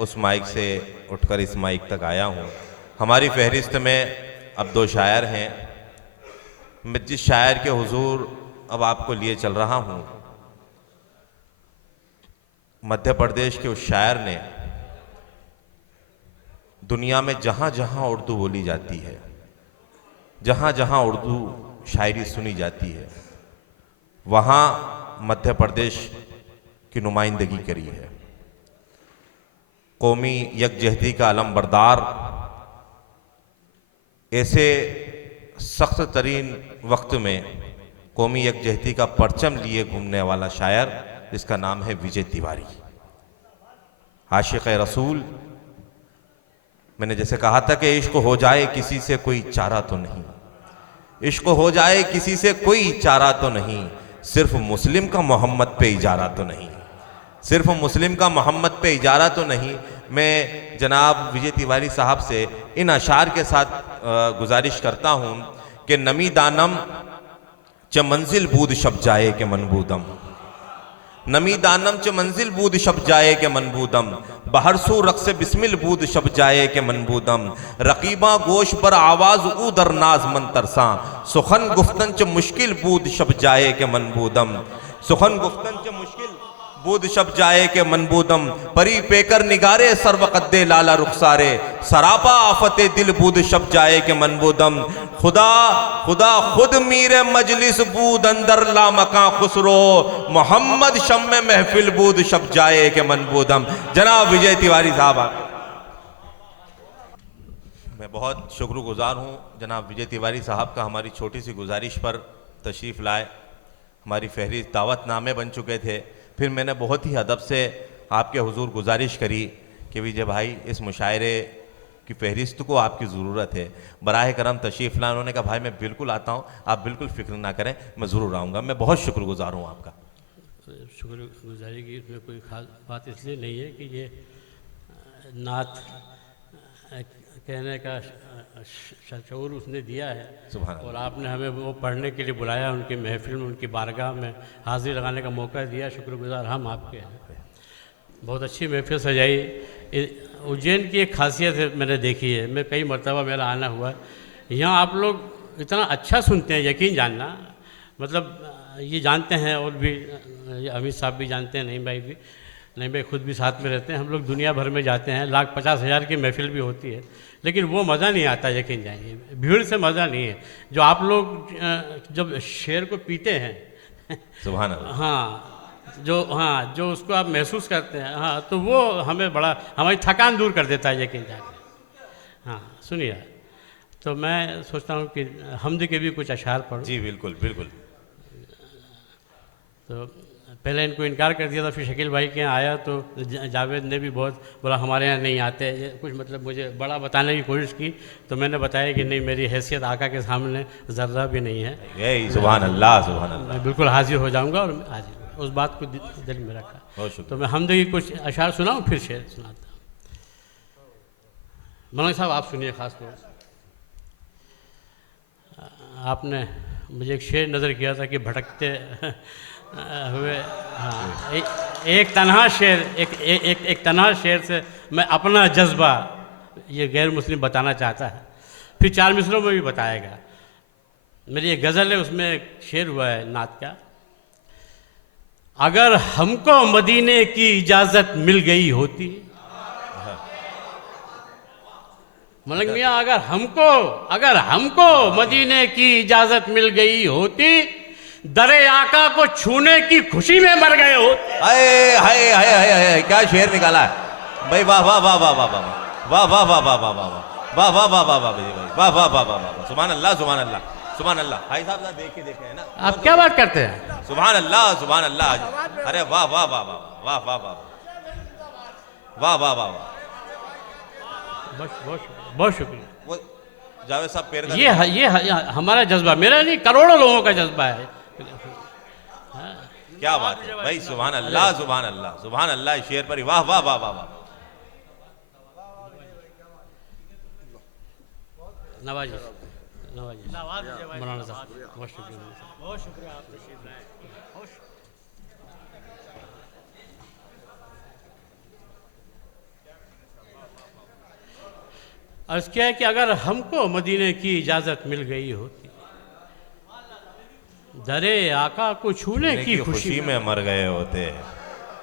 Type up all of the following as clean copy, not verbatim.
उस माइक से उठकर इस माइक तक आया हूँ। हमारी फहरिस्त में अब 2 शायर हैं। मैं जिस शायर के हुजूर अब आपको लिए चल रहा हूँ, मध्य प्रदेश के उस शायर ने दुनिया में जहाँ जहाँ उर्दू बोली जाती है, जहाँ जहाँ उर्दू शायरी सुनी जाती है, वहाँ मध्य प्रदेश की नुमाइंदगी करी है। कौमी यकजहती का अलम बरदार, ऐसे सख्त तरीन वक्त में कौमी यकजहती का परचम लिए घूमने वाला शायर, जिसका नाम है विजय तिवारी, आशिक़ रसूल। मैंने जैसे कहा था कि इश्क हो जाए किसी से कोई चारा तो नहीं, इश्क हो जाए किसी से कोई चारा तो नहीं, सिर्फ मुस्लिम का मोहम्मद पे इजारा तो नहीं, सिर्फ मुस्लिम का मोहम्मद पे इजारा तो नहीं। मैं जनाब विजय तिवारी साहब से इन अशार के साथ गुजारिश करता हूँ कि नमी दानम च मंजिल बूद शब जाए के मनबूदम, नमी दानम च मंजिल बूद शब जाए के मनबूदम, बहरसू रक्स बिस्मिल बूद शब जाए के मनबूदम, रकीबा गोश पर आवाज ऊदर नाज मन तरसा, सुखन गुफ्तन च मुश्किल बूद शब जाए के मनबूदम, सुखन गुफ्तन च मुश्किल बूद शब जाए के मनबूदम, परी पेकर निगारे सर्वकद्दे लाला रुखसारे, सरापा आफते दिल बूद शब जाए के मनबूदम, खुदा खुदा खुद मीरे मजलिस बूद अंदर ला मका खुसरो, मोहम्मद शम्मे महफिल बूद शब जाए के मनबूदम। जनाब विजय तिवारी साहब, मैं बहुत शुक्रगुजार हूँ जनाब विजय तिवारी साहब का, हमारी छोटी सी गुजारिश पर तशरीफ़ लाए। हमारी फहरिस्त दावतनामे बन चुके थे, फिर मैंने बहुत ही अदब से आपके हुजूर गुजारिश करी कि विजय भाई इस मुशायरे की फहरिस्त को आपकी ज़रूरत है, बराह करम तशरीफ़ लाए। उन्होंने कहा भाई मैं बिल्कुल आता हूँ, आप बिल्कुल फ़िक्र ना करें, मैं ज़रूर आऊँगा। मैं बहुत शुक्रगुजार हूँ आपका। शुक्रगुजारी की इसमें कोई खास बात इसलिए नहीं है कि ये नात कहने का शऊर उसने दिया है, और आपने हमें वो पढ़ने के लिए बुलाया, उनकी महफिल में उनकी बारगाह में हाजिर लगाने का मौका दिया। शुक्रगुजार हम आपके हैं। बहुत अच्छी महफिल सजाई। उज्जैन की एक खासियत है मैंने देखी है, मैं कई मरतबा मेरा आना हुआ, यहाँ आप लोग इतना अच्छा सुनते हैं, यकीन जानना, मतलब ये जानते हैं और भी अमित साहब भी जानते हैं, नहीं भाई भी, नहीं भाई खुद भी साथ में रहते हैं, हम लोग दुनिया भर में जाते हैं, 1,50,000 की महफिल भी होती है, लेकिन वो मज़ा नहीं आता, यकीन जानिए, भीड़ से मज़ा नहीं है। जो आप लोग जब शेर को पीते हैं सुभान अल्लाह, हाँ जो उसको आप महसूस करते हैं, हाँ, तो वो हमें बड़ा, हमारी थकान दूर कर देता है, यकीन जानिए। हाँ सुनिए, तो मैं सोचता हूँ कि हमद के भी कुछ अशार पढ़ूं। जी बिल्कुल बिल्कुल। तो पहले इनको इनकार कर दिया था, फिर शकील भाई के यहाँ आया तो जावेद ने भी बहुत बोला हमारे यहाँ नहीं आते, कुछ मतलब मुझे बड़ा बताने की कोशिश की, तो मैंने बताया कि नहीं, मेरी हैसियत आका के सामने ज़र्रा भी नहीं है। सुभान अल्लाह, सुभान अल्लाह। मैं बिल्कुल हाजिर हो जाऊँगा, और हाजिर उस बात को दिल में रखा। तो मैं हमद की कुछ अशार सुनाऊँ, फिर शेर सुनाता हूँ। मौलाना साहब आप सुनिए, ख़ास तौर से आपने मुझे एक शेर नज़र किया था कि भटकते हुए, हाँ, एक तन्हा शेर, एक तन्हा शेर से मैं अपना जज्बा ये गैर मुस्लिम बताना चाहता है, फिर 4 मिसरों में भी बताएगा। मेरी एक गज़ल है, उसमें एक शेर हुआ है नात का, अगर हमको मदीने की इजाज़त मिल गई होती, मलिक मियाँ, अगर हमको मदीने की इजाज़त मिल गई होती, दरे आका को छूने की खुशी में मर गए होते। हाय हाय हाय हाय हाय, क्या शेर निकाला है भाई, वाह वाह वाह वाह वाह वाह वाह वाह वाह वाह वाह वाह वाह वाह वाह वाह वाह वाह भाई, वाह वाह वाह वाह वाह, सुभान अल्लाह, सुभान अल्लाह, सुभान अल्लाह। भाई साहब देखे है ना, आप क्या बात करते हैं? सुभान अल्लाह, सुभान अल्लाह। अरे वाह वाह वाह वाह वाह वाह वाह वाह वाह वाह वाह, बहुत शुक्रिया। वो जावेद साहब पैर, ये हमारा जज्बा, मेरा नहीं, करोड़ों लोगों का जज्बा है। क्या बात है भाई, सुभान अल्लाह, सुभान अल्लाह, सुभान अल्लाह। शेर पर वाह वाह वाह वाह वाह। नवाजी मौलाना साहब, बहुत शुक्रिया, बहुत शुक्रिया आप तशरीफ लाए। अर्ज किया है कि अगर हमको मदीने की इजाज़त मिल गई होती, दरे आका को छूने की खुशी में मर गए होते।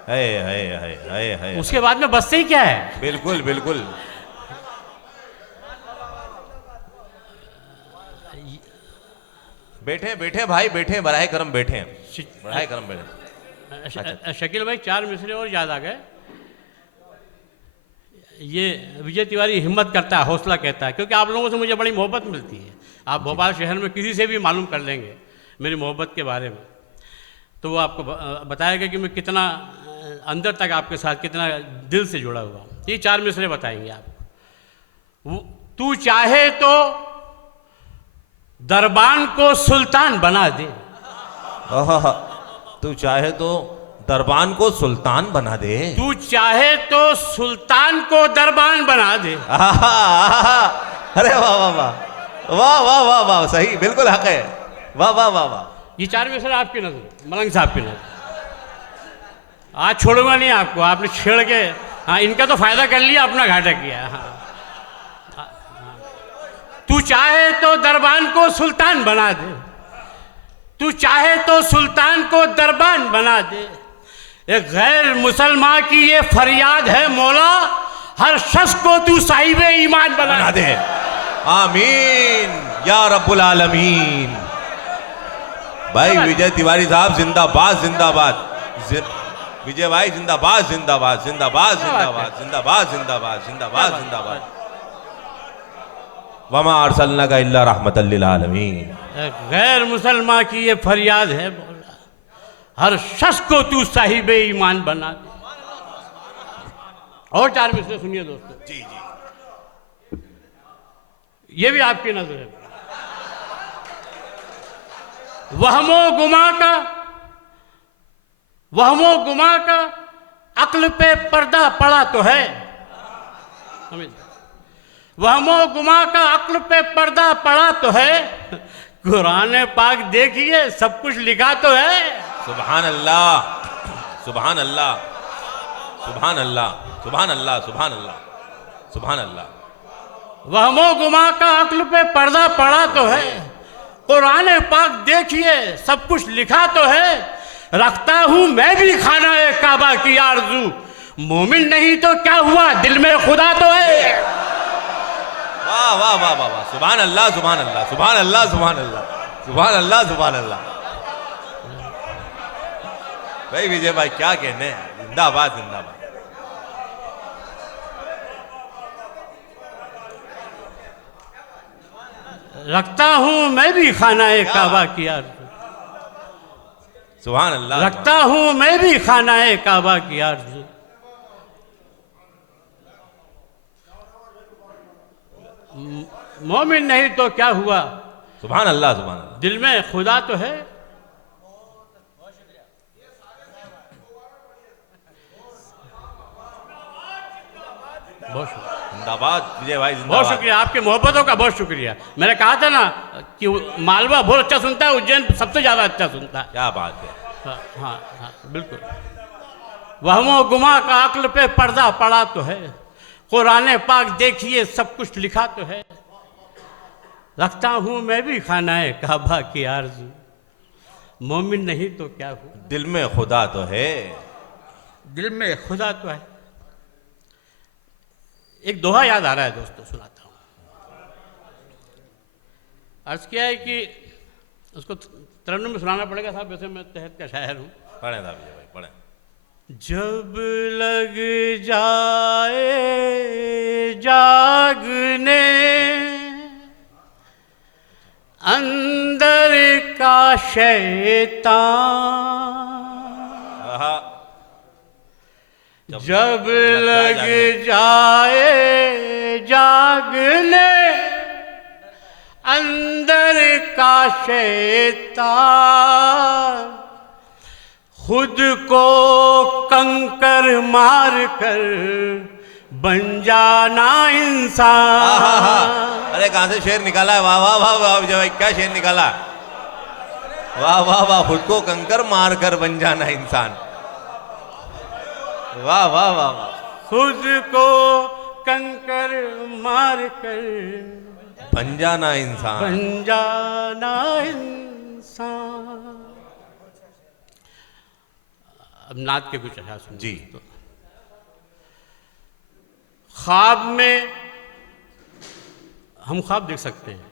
है है है है है। उसके बाद में बसते ही क्या है। बिल्कुल बिल्कुल। बैठे बैठे भाई बैठे, बराए करम बैठे, बराए करम बैठे। शकील भाई 4 मिसरे और याद आ गए। ये विजय तिवारी हिम्मत करता है, हौसला कहता है, क्योंकि आप लोगों से मुझे बड़ी मोहब्बत मिलती है। आप भोपाल शहर में किसी से भी मालूम कर लेंगे मेरी मोहब्बत के बारे में, तो वो आपको बताएगा कि मैं कितना अंदर तक आपके साथ, कितना दिल से जुड़ा हुआ। ये 4 मिसरे बताएंगे आपको। तू चाहे तो दरबान को सुल्तान बना दे। तू चाहे तो दरबान को सुल्तान बना दे। तू चाहे तो सुल्तान को दरबान बना दे। अरे वाह वाह वाह वाह वाह वाह वाह, सही, बिल्कुल हक है। वाह वाह वाह वाह। ये 4 मिसरे आपकी नजर, मलंग साहब की नजर। आज छोड़ूंगा नहीं आपको, आपने छेड़ के, हाँ, इनका तो फायदा कर लिया, अपना घाटा किया। हाँ। तू चाहे तो दरबान को सुल्तान बना दे, तू चाहे तो सुल्तान को दरबान बना दे। एक गैर मुसलमान की ये फरियाद है मौला, हर शख्स को तू साहिब ईमान बना दे। आमीन या रब्बुल आलमीन। भाई विजय तिवारी साहब जिंदाबाद जिंदाबाद। विजय भाई जिंदाबाद जिंदाबाद जिंदाबाद जिंदाबाद जिंदाबाद जिंदाबाद जिंदाबाद जिंदाबाद। वमा अरसलनाका इल्ला रहमतल लिल आलमीन। गैर मुसलमान की ये फरियाद है मौला, हर शख्स को तू साहिब ईमान बना दे। और 4 मिसरे सुनिए दोस्तों। जी जी। ये भी आपकी नजर है। वहमो गुमा का अक्ल पे पर्दा पड़ा तो है। वहमो गुमा का अक्ल पे पर्दा पड़ा तो है, कुरान पाक देखिए सब कुछ लिखा तो है। सुभान अल्लाह सुभान अल्लाह सुभान अल्लाह सुभान अल्लाह सुभान अल्लाह सुभान अल्लाह। वहमो गुमा का अक्ल पे पर्दा पड़ा तो है, कुरान पाक देखिए सब कुछ लिखा तो है। रखता हूं मैं भी खाना है काबा की आरज़ू, मोमिन नहीं तो क्या हुआ दिल में खुदा तो है। वाह वाह वाह वाह वाह। सुभान अल्लाह सुभान अल्लाह सुभान अल्लाह सुभान अल्लाह सुभान अल्लाह सुभान अल्लाह। भाई विजय भाई क्या कहने हैं, जिंदाबाद जिंदाबाद। रखता हूं मैं भी खाना है काबा की आरज़ू, सुभान अल्लाह। रखता हूं मैं भी खाना है काबा की आरज़ू। मोमिन नहीं तो क्या हुआ, सुभान अल्लाह सुभान अल्लाह। दिल में खुदा तो है। बहुत जिंदाबाद विजय भाई जिंदाबाद। बहुत शुक्रिया, आपकी मोहब्बतों का बहुत शुक्रिया। मैंने कहा था ना कि मालवा बहुत अच्छा सुनता है, उज्जैन सबसे ज्यादा अच्छा सुनता है। क्या बात है। हाँ हाँ हाँ बिल्कुल। वहमो गुमा का अक्ल पे पर्दा पड़ा तो है, कुरान पाक देखिए सब कुछ लिखा तो है। रखता हूं मैं भी खाना है काबा की आरज़ू, मोमिन नहीं तो क्या हूं, दिल में खुदा तो है। दिल में खुदा तो है। एक दोहा याद आ रहा है दोस्तों, सुनाता हूं। अर्ज किया है कि उसको तरन्नुम में सुनाना पड़ेगा साहब, वैसे मैं तहत का शायर हूं। पढ़े था विजय भाई पढ़े। जब लग जाए जागने अंदर का शैतान, जब लग जाए जागने अंदर का शैतान, खुद को कंकर मार कर बन जाना इंसान। अरे कहां से शेर निकाला है, वाह वाह वाह वाह विजय भाई, क्या शेर निकाला। वाह वाह वाह, खुद को कंकर मार कर बन जाना इंसान। वाह वाह वाह वाह। खुद को कंकर मार कर बन जाना इंसान। बन जाना इंसान। अब नात के कुछ अशार सुनिए। जी। तो ख्वाब में हम ख्वाब देख सकते हैं।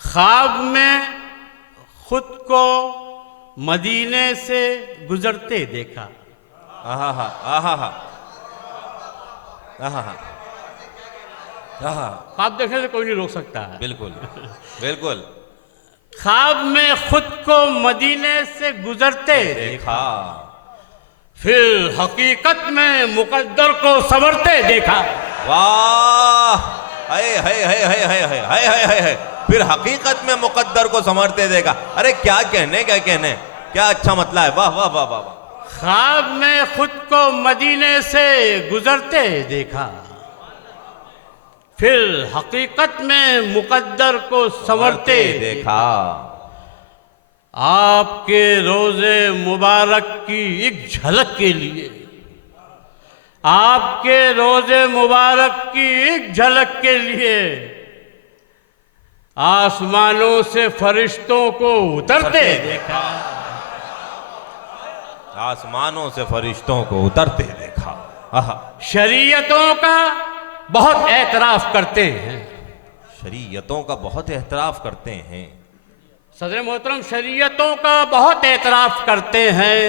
ख्वाब में खुद को मदीने से गुजरते देखा। आहा हा आहा हा आहा हा आहा। ख्वाब देखने से कोई नहीं रोक सकता है। बिल्कुल बिल्कुल। ख्वाब में खुद को मदीने से गुजरते देखा, फिर हकीकत में मुकद्दर को संवरते देखा। वाह, हाय हाय हाय हाय हाय हाय हाय हाय हाय हाय। फिर हकीकत में मुकद्दर को संवरते देखा। अरे क्या कहने, क्या कहने, क्या अच्छा मतलब है। वाह वाह वाह वाह वाह। ख्वाब में खुद को मदीने से गुजरते देखा, फिर हकीकत में मुकद्दर को संवरते देखा। आपके रोजे मुबारक की एक झलक के लिए, आपके रोजे मुबारक की एक झलक के लिए आसमानों से फरिश्तों को उतरते देखा। आसमानों से फरिश्तों को उतरते देखा। आहा। शरीयतों का बहुत एतराफ करते हैं। शरीयतों का बहुत एहतराफ करते हैं। सदर मोहतरम, शरीयतों का बहुत एतराफ करते हैं,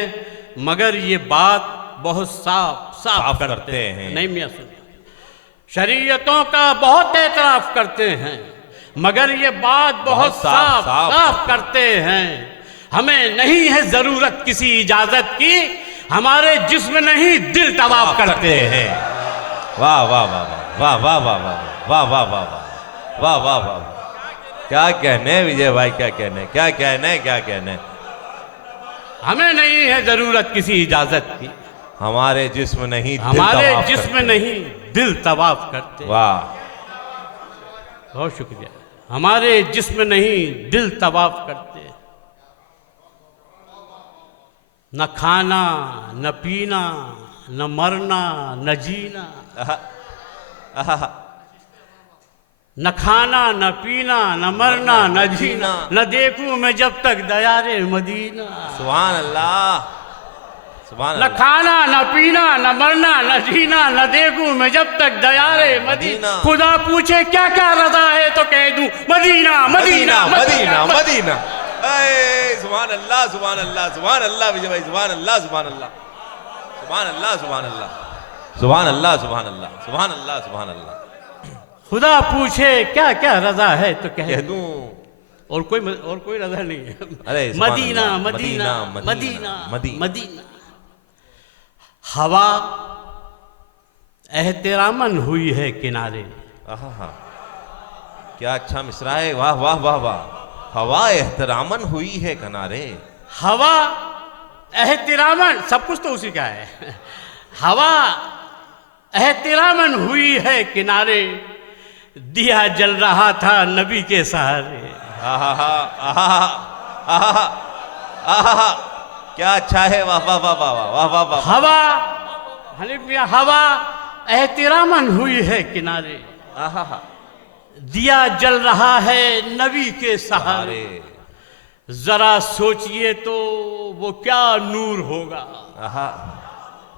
मगर ये बात बहुत साफ करते हैं। नहीं मियाँ सुनिए, शरीयतों का बहुत एतराफ करते हैं, मगर ये बात बहुत साफ करते हैं। हमें नहीं है जरूरत किसी इजाजत की, हमारे जिस्म नहीं दिल तवाफ करते हैं। वाह वाह वाह वाह वाह वाह वाह वाह वाह वाह वाह वाह वाह। क्या कहने विजय भाई, क्या कहने, क्या कहने, क्या कहने। हमें नहीं है जरूरत किसी इजाजत की, हमारे जिस्म नहीं हमारे जिस्म नहीं दिल तवाफ करते। वाह, बहुत शुक्रिया। हमारे जिस्म नहीं दिल तवाफ करते। न खाना न पीना न मरना न जीना, न खाना न पीना न मरना न जीना, न देखूं मैं जब तक दयारे मदीना। सुभान अल्लाह, सुभान न खाना न पीना न मरना न जीना, न देखूं मैं जब तक दयारे मदीना। खुदा पूछे क्या क्या रजा है तो कह दूं मदीना मदीना मदीना मदीना। सुभान अल्लाह, सुभान अल्लाह, सुभान अल्लाह विजय भाई, सुभान अल्लाह, सुभान अल्लाह, सुभान अल्लाह, सुभान अल्लाह, सुभान अल्लाह, सुभान अल्लाह, सुभान अल्लाह, सुभान अल्लाह। खुदा पूछे क्या क्या रजा है तो कह दूं, और कोई रजा नहीं है। अरे मदीना मदीना मदीना मदीना। हवा एहतरामन हुई है किनारे। आहा, क्या अच्छा मिसरा है। वाह वाह वाह वाह। हवा एहतरामन हुई है किनारे। हवा एहतरामन, सब कुछ तो उसी का है। हवा एहतरामन हुई है किनारे, दिया जल रहा था नबी के सहारे। आहा आहा आहा आहा, क्या अच्छा है। वाह वाह वाह वाह वाह वाह वाह। हवा हनीफिया, हवा एहतरामन हुई है किनारे, आहा, दिया जल रहा है नबी के सहारे। जरा सोचिए तो वो क्या नूर होगा। आहा,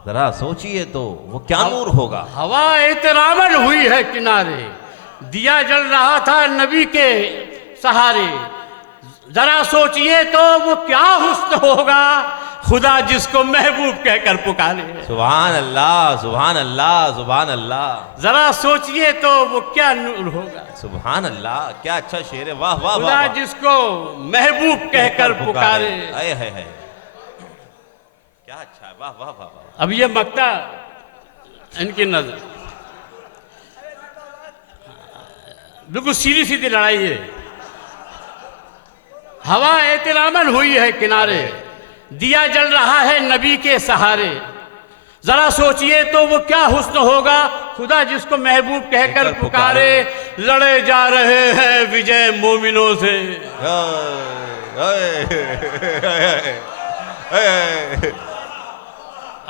जरा सोचिए तो वो क्या नूर होगा। हवा एहतरामन हुई है किनारे, दिया जल रहा था नबी के सहारे। जरा सोचिए तो वो क्या हुस्न होगा, खुदा जिसको महबूब कहकर पुकारे। सुभान अल्लाह, सुभान अल्लाह, सुभान अल्लाह। जरा सोचिए तो वो क्या नूर होगा। सुभान अल्लाह, क्या अच्छा शेर है। वाह वाह खुदा वाह। जिसको महबूब कहकर पुकारे। आए है क्या अच्छा है। वाह वाह वाह वाह। अब ये मक्ता इनकी नजर, बिल्कुल सीधी सीधी लड़ाई है। हवा एहतरामन हुई है किनारे, दिया जल रहा है नबी के सहारे। जरा सोचिए तो वो क्या हुस्न होगा, खुदा जिसको महबूब कहकर पुकारे। लड़े जा रहे हैं विजय मोमिनों से,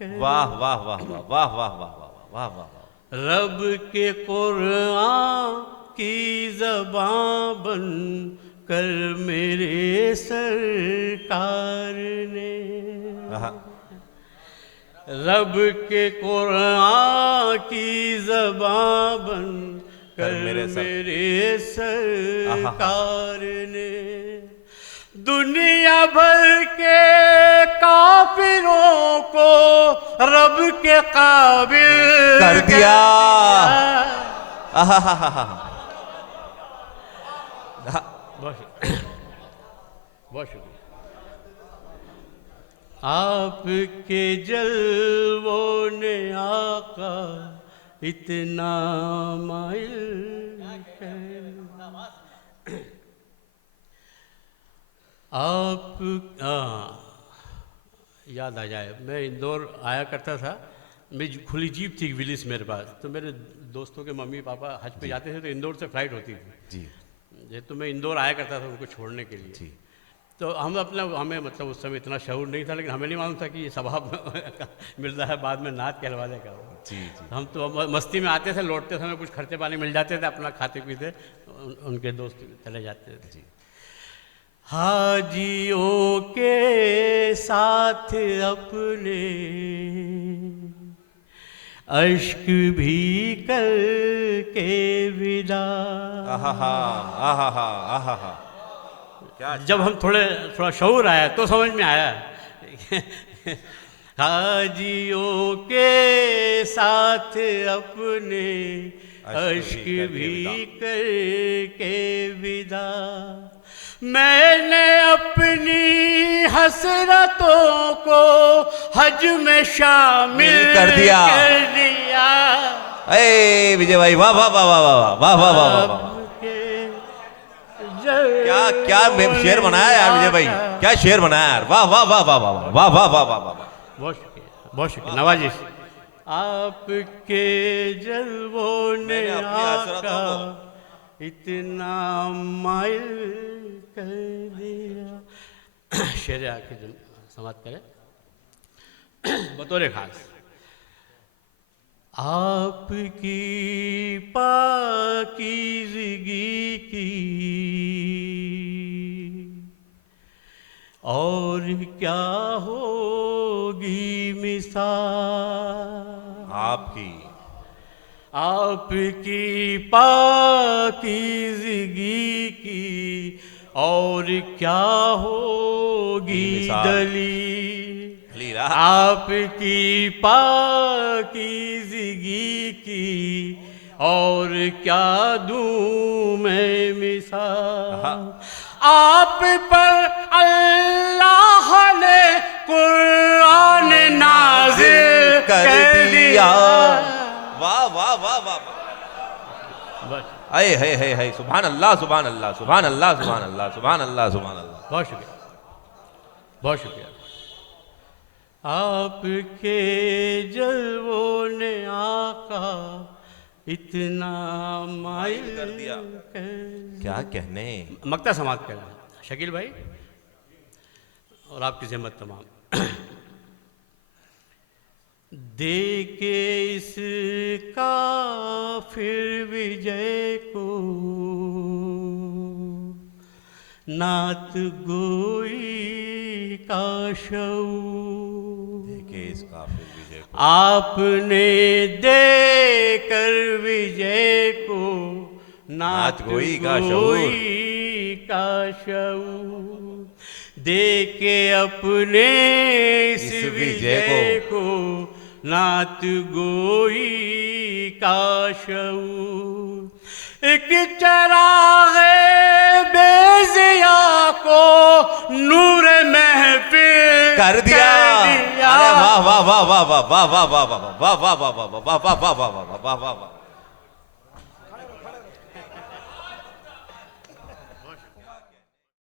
वाह वाह वाह वाह वाह वाह वाह वाह वाह वाह। रब के कुरान की ज़बां बन कर मेरे सरकार ने, रब के कुरान की ज़बां बन कर मेरे सरकार ने दुनिया भर के काफिरों को रब के काबिल कर दिया। बहुत शुक्रिया। आपके जलवों ने आका इतना माइल आप याद आ जाए, मैं इंदौर आया करता था, मेरी खुली जीप थी विलिस मेरे पास, तो मेरे दोस्तों के मम्मी पापा हज पे जाते थे तो इंदौर से फ्लाइट होती थी जी, तो मैं इंदौर आया करता था उनको छोड़ने के लिए जी। तो हमें मतलब उस समय इतना शऊर नहीं था, लेकिन हमें नहीं मालूम था कि ये स्वभाव मिलता है बाद में नात कहलवाने का जी। हम तो मस्ती में आते थे, लौटते समय कुछ खर्चे पानी मिल जाते थे, अपना खाते पीते उनके दोस्त चले जाते थे जी। हाजियों के साथ अपने अश्क भी करके विदा। जब हम थोड़ा शऊर आया तो समझ में आया हाजियों के साथ अपने अश्क भी करके विदा। मैंने अपनी हसरतों को हज में शामिल कर दिया। अरे विजय भाई वाह वाह वाह वाह वाह वाह वाह वाह वाह, क्या क्या शेर बनाया यार विजय भाई, क्या शेर बनाया यार, वाह वाह वाह वाह वाह वाह वाह वाह वाह वाह। बहुत शुक्रिया नवाजिश। आपके जलवों ने आका इतना माइल कर दिया। शेर आखिर समाप्त करें बतौर खास। आपकी पाकीज़गी की और क्या होगी मिसाल। आपकी पाकीज़गी की और क्या होगी दलील। आपकी पाकीज़गी की और क्या दूँ मैं मिसाल। आप पर अल्लाह ने कुरान नाज़िल कर दिया। वाह वाह वाह वाह। हाय हाय हाय हाय, सुभान अल्लाह सुभान अल्लाह सुभान अल्लाह सुभान अल्लाह सुभान अल्लाह सुभान अल्लाह। बहुत शुक्रिया बहुत शुक्रिया। आपके जलवों ने आका इतना माइल कर दिया। क्या कहने। मक्ता समाप्त करना शकील भाई और आपकी ज़हमत तमाम। देके इस काफिर विजय को नात गोई का शऊर। देके इस काफिर विजय को आपने देकर विजय को नात गोई का शऊर। देके अपने इस विजय को नात गोई का शऊर। एक चराग़े बेज़िया को नूर महफिल कर दिया। अरे वाह वाह वाह वाह वाह वाह वाह वाह वाह वाह वाह वाह वाह वाह वाह वाह वाह वाह वाह।